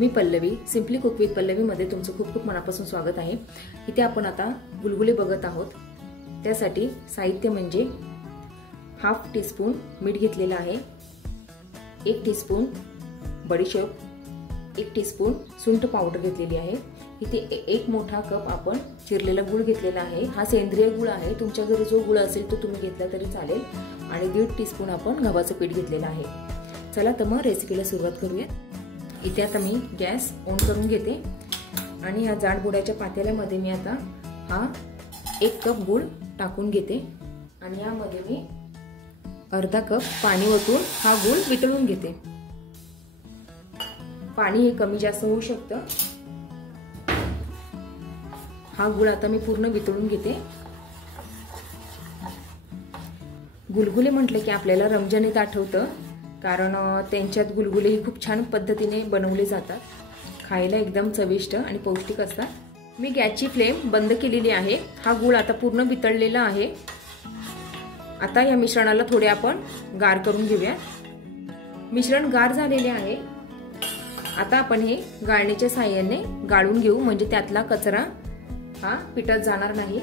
Me Pallavi, simply cook with पल्लवीमध्ये तुमचं खूप खूप मनापासून स्वागत आहे। इथे आपण आता गुलगुले बघत आहोत। त्यासाठी साहित्य म्हणजे हाफ टीस्पून मीठ घेतलेलं आहे, 1 टीस्पून बडीशेप, 1 टीस्पून सुंठ पावडर घेतलेली आहे। इथे 1 मोठा कप आपण चिरलेला गूळ घेतलेला आहे। हा सेंद्रिय गूळ आहे, तुमच्या घरी जो गूळ असेल तो तुम्ही घेतला तरी चालेल। आणि 1.5 टीस्पून आपण गव्हाचं पीठ घेतलेलं आहे। चला तर मग रेसिपीला सुरुवात करूया। इथे आता मी गॅस ऑन करून घेते आणि या जाडबुडाच्या पातेल्यामध्ये मी आता हा 1 कप गूळ टाकून घेते आणि यामध्ये मी अर्धा कप पाणी ओतून हा गूळ वितळून घेते। पाणी हे कमी जास्त होऊ शकतं। हा गूळ आता मी पूर्ण वितळून घेते। गुलगुले म्हटले की आपल्याला रमजान ईद आठवतं, कारण त्यांच्यात गुलगुले ही खूप छान पद्धतीने बनवले जातात। खायला एकदम चविष्ट आणि पौष्टिक असतात। मी गॅसची फ्लेम बंद केलेली आहे। हा गूळ आता पूर्ण वितळलेला आहे। आता या मिश्रणाला थोडे आपण गार करून घेऊया। मिश्रण गार झालेले आहे। आता आपण हे गाळणीच्या साहाय्याने गाळून घेऊ, म्हणजे त्यातला कचरा हा पिठात जाणार नाही।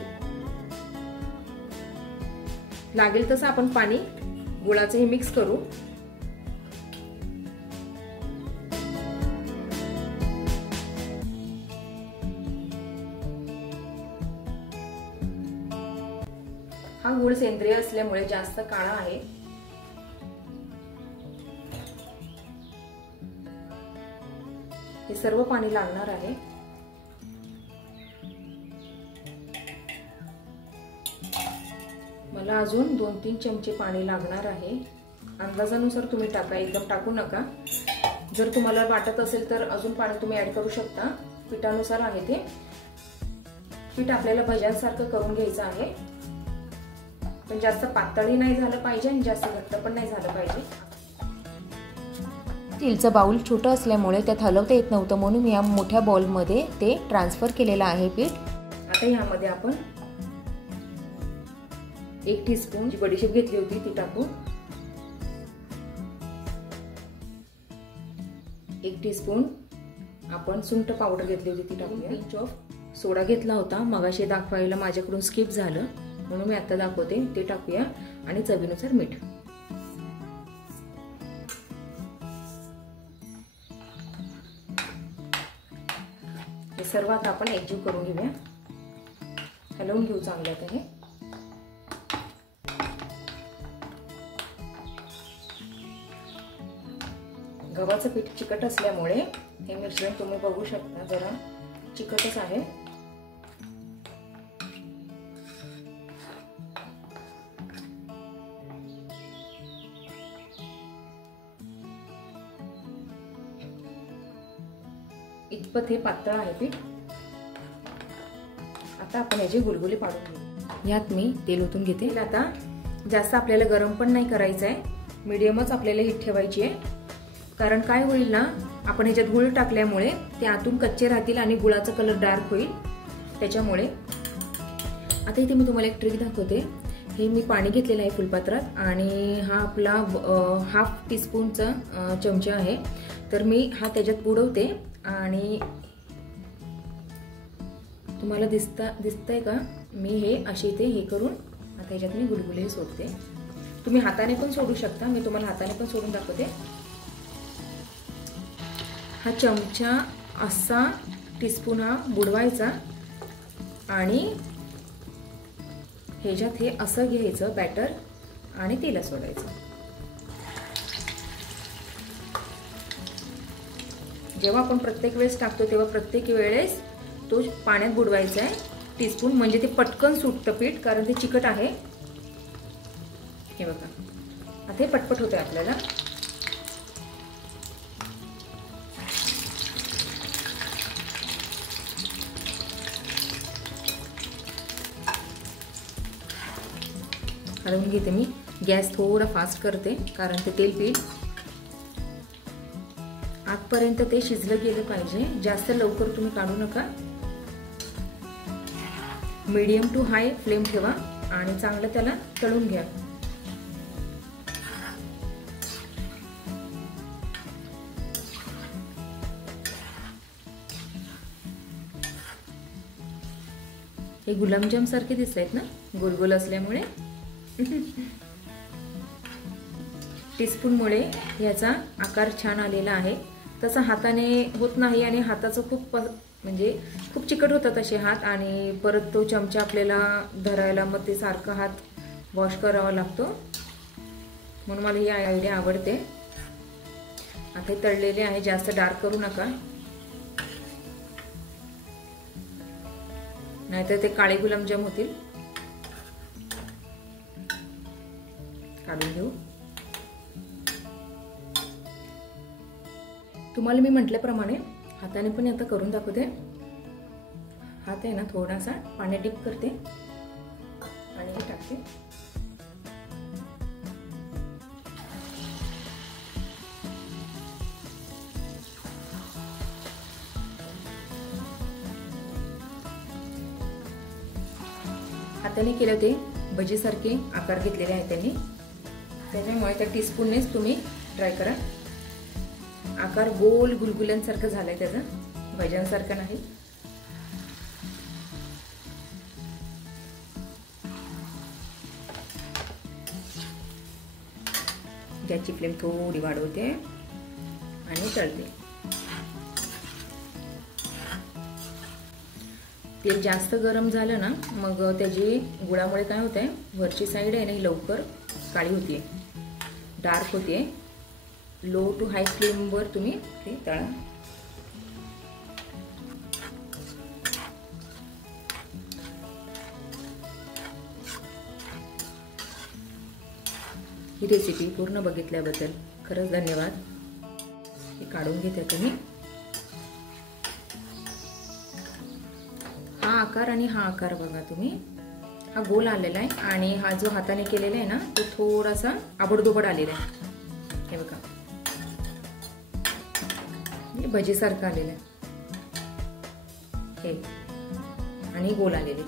लागेल तसं आपण पाणी गुळाचं हे मिक्स करू। हा गूळ सेंद्रिय असल्यामुळे जास्त काळा आहे। हे सर्व पाणी लागणार आहे। मला अजून 2-3 चमचे पाणी लागणार आहे। अंदाजानुसार तुम्ही टाका, एकदम टाकू नका। जर तुम्हाला वाटत असेल तर अजून पाणी तुम्ही ऍड करू शकता, पिठानुसार आहे ते। पीठ आपल्याला भज्यांसारखं करून घ्यायचं आहे, पण जास्त पातळही नाही झालं पाहिजे आणि जास्त घट्ट पण नाही झालं पाहिजे। स्टीलचं बाउल छोटं असल्यामुळे त्यात हलवता येत नव्हतं, म्हणून मी या मोठ्या बाउलमध्ये ते ट्रान्सफर केलेलं आहे पीठ। आता यामध्ये आपण 1 टीस्पून जी बडीशेप घेतली होती ती टाकू, 1 टीस्पून आपण सुंठ पावडर घेतली होती ती टाकूया। पिंच ऑफ सोडा घेतला होता, मगाशी दाखवायला माझ्याकडून स्किप झालं, म्हणून मी आता दाखवते, ते टाकूया। आणि चवीनुसार मीठ। हे सर्व आता आपण एकजीव करून घेऊया, हलवून घेऊ चांगलं आता हे। गव्हाचं पीठ चिकट असल्यामुळे हे मिश्रण तुम्ही बघू शकता, जरा चिकटच आहे। इतपत हे पातळ आहे पीठ। आता आपण याचे गुलगुले पाडून घेऊ। यात मी तेल ओतून घेते। आता जास्त आपल्याला गरम पण नाही करायचं आहे, मीडियमच आपल्याला हीट ठेवायची आहे। कारण काय होईल ना, आपण ह्याच्यात गुळ टाकल्यामुळे ते आतून कच्चे राहतील आणि गुळाचा कलर डार्क होईल, त्याच्यामुळे। आता इथे मी तुम्हाला एक ट्रिक दाखवते। हे मी पाणी घेतलेलं आहे फुलपात्रात आणि हा आपला हाफ टीस्पूनचा चमचा आहे, तर मी हा त्याच्यात बुडवते आणि तुम्हाला दिसतंय का, मी हे असे ते हे करून आता ह्याच्यात मी गुलगुले सोडते। तुम्ही हाताने पण सोडू शकता, मी तुम्हाला हाताने पण सोडून दाखवते। हा चमचा असा टीस्पून हा बुडवायचा आणि ह्याच्यात हे असं घ्यायचं बॅटर आणि तेला सोडायचं। जेव्हा आपण प्रत्येक वेळेस टाकतो तेव्हा प्रत्येक वेळेस तो पाण्यात बुडवायचा आहे टीस्पून, म्हणजे ते पटकन सुटतं पीठ, कारण ते चिकट आहे। हे बघा, आता हे पटपट होतंय आपल्याला। हलवून घेते मी। गॅस थोडा फास्ट करते, कारण ते तेल पीठ आतपर्यंत ते शिजलं गेलं पाहिजे। जास्त लवकर तुम्ही काढू नका, मीडियम टू हाय फ्लेम ठेवा आणि चांगलं त्याला तळून घ्या। हे गुलाबजाम सारखे दिसत आहेत ना, गोल गोल असल्यामुळे. टीस्पूनमुळे याचा आकार छान आलेला आहे. तसा हाताने होत नाही आणि हाताचं खूप म्हणजे खूप चिकट होतात असे हात, आणि परत तो चमचा आपल्याला धरायला मग ते सारखं हात वॉश करावा लागतो. म्हणून मला ही आयडिया आवडते. आता हे तळलेले आहे, जास्त डार्क करू नका, नाहीतर ते काळे गुलाबजाम होतील. काढून घेऊ. तुम्हाला मी म्हटल्याप्रमाणे हाताने पण आता करून दाखवते. हात आहे ना थोडासा पाण्यात डिप करते आणि हे टाकते. हाताने केले होते भजीसारखे आकार घेतलेले आहेत त्यांनी, त्याच्यामुळे त्या टीस्पूननेच तुम्ही ट्राय करा. आकार गोल गुलगुल्यांसारखं झालंय त्याचा, भज्यांसारखा नाही. गॅसची फ्लेम थोडी वाढवते आणि तळते. तेल जास्त गरम झालं ना, मग त्याची गुळामुळे काय होतंय, वरची साईड आहे ना ही लवकर काळी होतीये, डार्क होतीये. लो टू हाय फ्लेमवर तुम्ही ते तळा. ही रेसिपी पूर्ण बघितल्याबद्दल खरंच धन्यवाद. हे काढून घेते तुम्ही. हा आकार आणि हा आकार बघा तुम्ही, हा गोल आलेला आहे आणि हा जो हाताने केलेला आहे ना तो थोडासा आबडधोबड आलेला आहे. हे बघा, हे भजीसारखं आलेलं आहे हे, आणि गोल आलेले.